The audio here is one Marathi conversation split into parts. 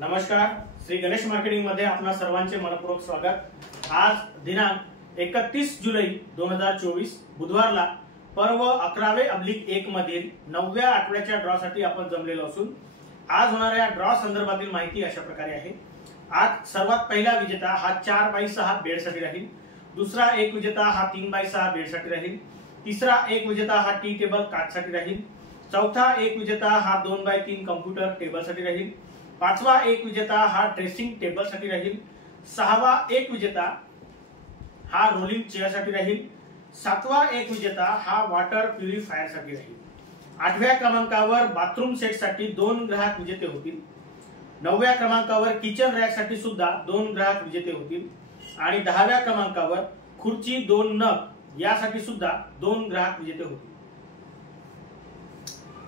नमस्कार, श्री गणेश मार्केटिंग मध्ये आपणा सर्वांचे मनपूर्वक स्वागत। आज दिनांक 31 जुलै 2024 बुधवारला पर्व 11/1 मधील 9व्या आठवड्याच्या ड्रॉ साठी आपण जमलेलो असून आज होणाऱ्या ड्रॉ संदर्भातील माहिती अशा प्रकारे आहे। आज सर्वात पहिला विजेता हा 4/6 बेड साठी राहील, दुसरा एक विजेता हा 3/6 बेड साठी राहील, तिसरा एक विजेता हा टी टेबल काच साठी राहील, चौथा एक विजेता हा 2/3 कॉम्प्युटर टेबल साठी राहील, पाचवा एक विजेता हा ड्रेसिंग टेबल साठी राहील, सहावा एक विजेता हा रोलिंग चेअर साठी राहील, सातवा एक विजेता हा वॉटर प्युरिफायर साठी राहील। आठव्या क्रमांकावर बाथरूम सेट साठी 2 ग्राहक विजेते होतील, 9व्या क्रमांकावर किचन रॅक साठी सुद्धा 2 ग्राहक विजेते होतील आणि 10व्या क्रमांकावर खुर्ची 2 नग यासाठी सुद्धा 2 ग्राहक विजेते होतील।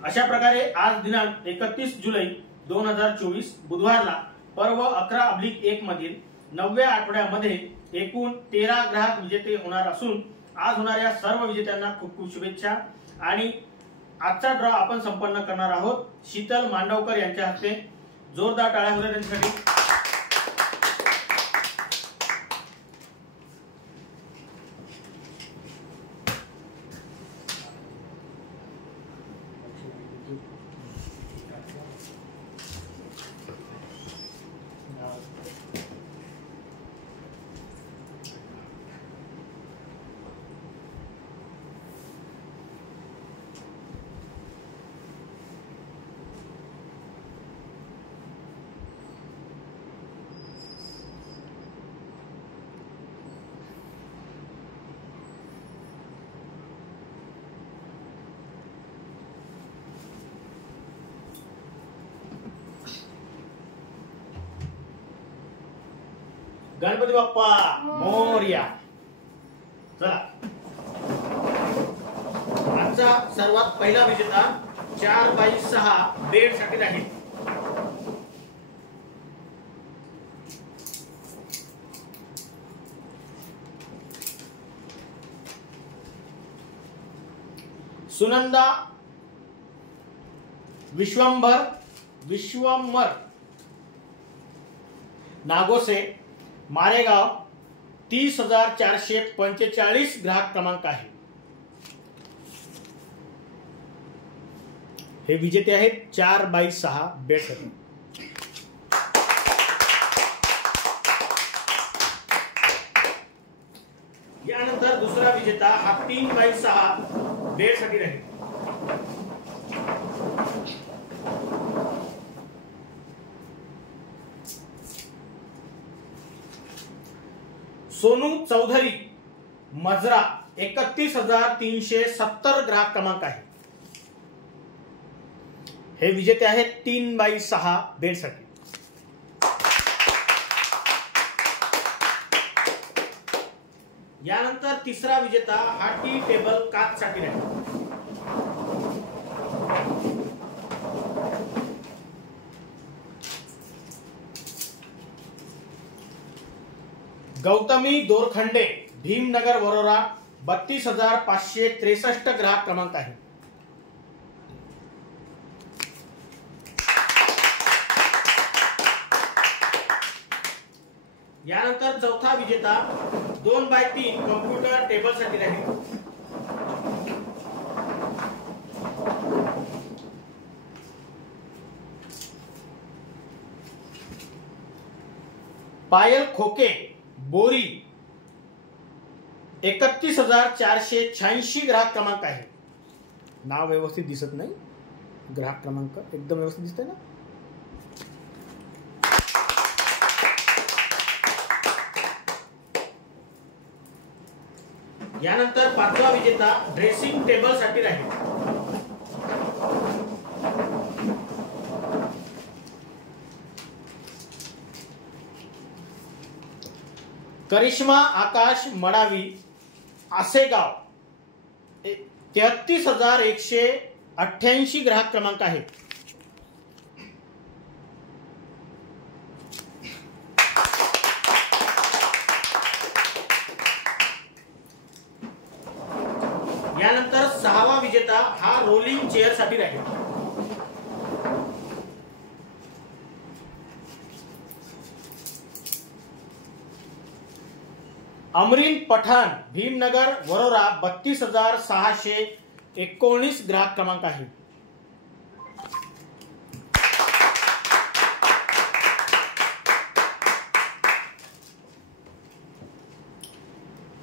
अशा प्रकारे आज दिनांक 31 जुलै 2024 बुधवारला पर्व 11/1 मधील 9व्या आठवड्यामध्ये एकूण 13 ग्राहक विजेते होणार असून आज होणाऱ्या सर्व विजेत्यांना खूप खूप शुभेच्छा। आणि आजचा ड्रॉ आपण संपन्न करणार आहोत शीतल मांडवकर यांच्या हस्ते। जोरदार टाळ्या होत्या त्यांच्यासाठी। गणपती बाप्पा मोरया। चला, आजचा सर्वात पहिला विजेता 4/6 बेड साठी राहील। सुनंदा विश्वंभर नागोसे, मारेगाव, 30,445 ग्राहक क्रमांक आहे। हे विजेते आहेत 4/6 बेड साठी। यानंतर दुसरा विजेता हा 3/6 बेड साठी राहील। सोनू चौधरी, मजरा, 31,370 ग्राहक क्रमांक आहे। हे विजेते आहेत 3/6 बेड साठी। यानंतर तिसरा विजेता हा टी टेबल काच साठी राहील। गौतमी दोरखंडे, भीमनगर, वरोरा, 32,563 ग्राहक क्रमांक आहे। यानंतर चौथा विजेता 2/3 कॉम्प्युटर टेबल साठी राहील। पायल खोके, बोरी, 31,486 ग्राहक क्रमांक आहे। नाव व्यवस्थित दिसत नाही, ग्राहक क्रमांक एकदम व्यवस्थित दिसतंय ना। यानंतर पाचवा विजेता ड्रेसिंग टेबल साठी राहील। करिश्मा आकाश मडावी, आसेगाव, 33,188 ग्राहक क्रमांक आहे। यानंतर सहावा विजेता हा रोलिंग चेअर साठी राहील। अमरीन पठाण भीमनगर वरोरा 32,619 ग्राहक क्रमांक आहे।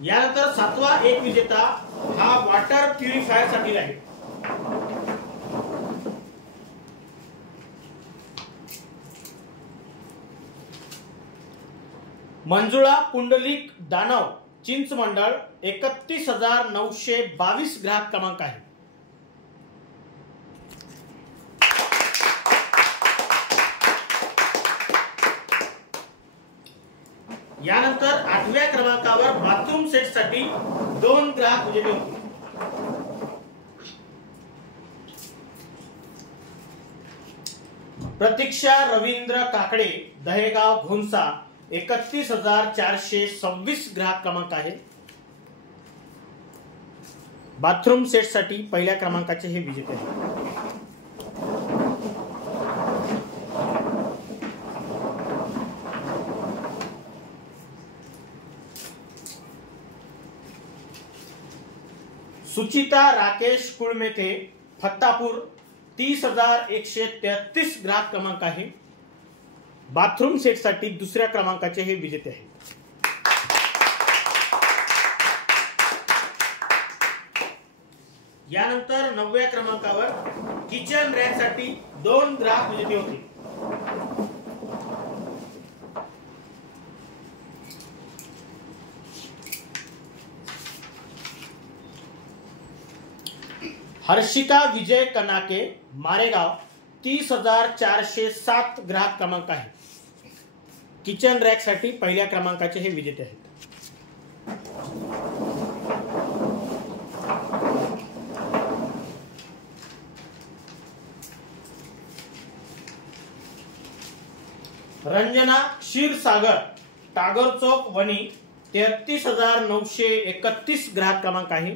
यानंतर 7वा एक विजेता हा वॉटर प्युरिफायर साठी आहे। मंजुळा पुंडलिक दानव चिंचमंडळ 31,922 ग्राहक क्रमांक आहे। यानंतर 8व्या क्रमांकावर बाथरूम सेट साठी 2 ग्राहक विजेते होते। प्रतीक्षा रवींद्र काकडे दहेगाव घोणसा 31,426 ग्राहक क्रमांक आहे। बाथरूम सेट साठी पहिल्या क्रमांकाचे हे विजेते आहेत। सुचिता राकेश कुळमेथे फत्तापूर 30,133 ग्राहक क्रमांक आहे। बाथरूम सेट साठी दुसऱ्या क्रमांकाचे हे विजेते आहेत। यानंतर 9व्या क्रमांकावर किचन रॅक साठी 2 ग्राहक विजेते होते। हर्षिका विजय कनाके मारेगाव 30,407 ग्राहक क्रमांक आहे। किचन रॅक साठी पहिल्या क्रमांकाचे हे विजेते आहेत। रंजना क्षीरसागर टागर चौक वणी 33,931 ग्राहक क्रमांक आहे।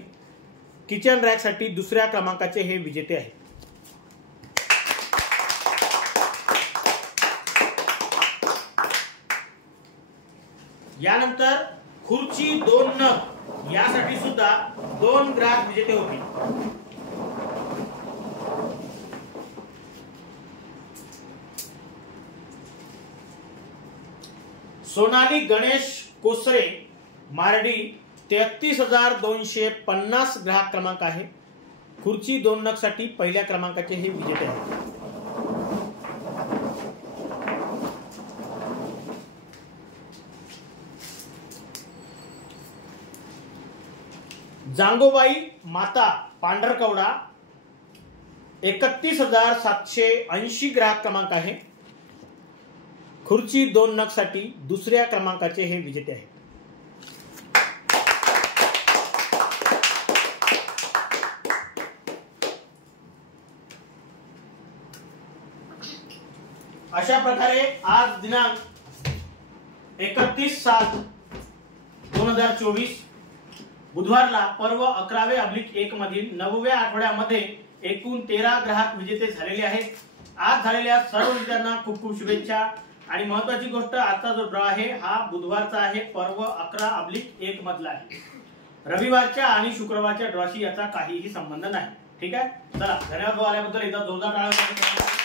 किचन रॅक साठी दुसऱ्या क्रमांकाचे हे विजेते आहेत। यानंतर खुर्ची 2 नग यासाठी सुद्धा 2 ग्राहक विजेते होते। सोनाली गणेश कोसरे मार्डी 33,250 ग्राहक क्रमांक आहे। खुर्ची 2 नग साठी पहिल्या क्रमांकाचे हे विजेते आहेत। जांगोबाई माता पांढरकवडा 31,780 ग्राहक क्रमांक आहे। खुर्ची 2 नग साठी दुसऱ्या क्रमांकाचे हे विजेते आहेत। अशा प्रकारे आज दिनांक 31/7/2024 बुधवारला पर्व 11/1 मधील 9व्या आठवड्यामध्ये एकूण 13 ग्राहक विजेते झालेले आहेत। आज झालेल्या सर्व विजेत्यांना खूप खूप शुभेच्छा। आणि महत्त्वाची गोष्ट, आजचा जो ड्रॉ आहे हा बुधवारचा आहे, पर्व 11/1 मधला आहे। रविवारच्या आणि शुक्रवारच्या ड्रॉशी याचा काहीही संबंध नाही। ठीक आहे, चला धन्यवाद आल्याबद्दल एकदा जोरदार टाळ्या वाजवा।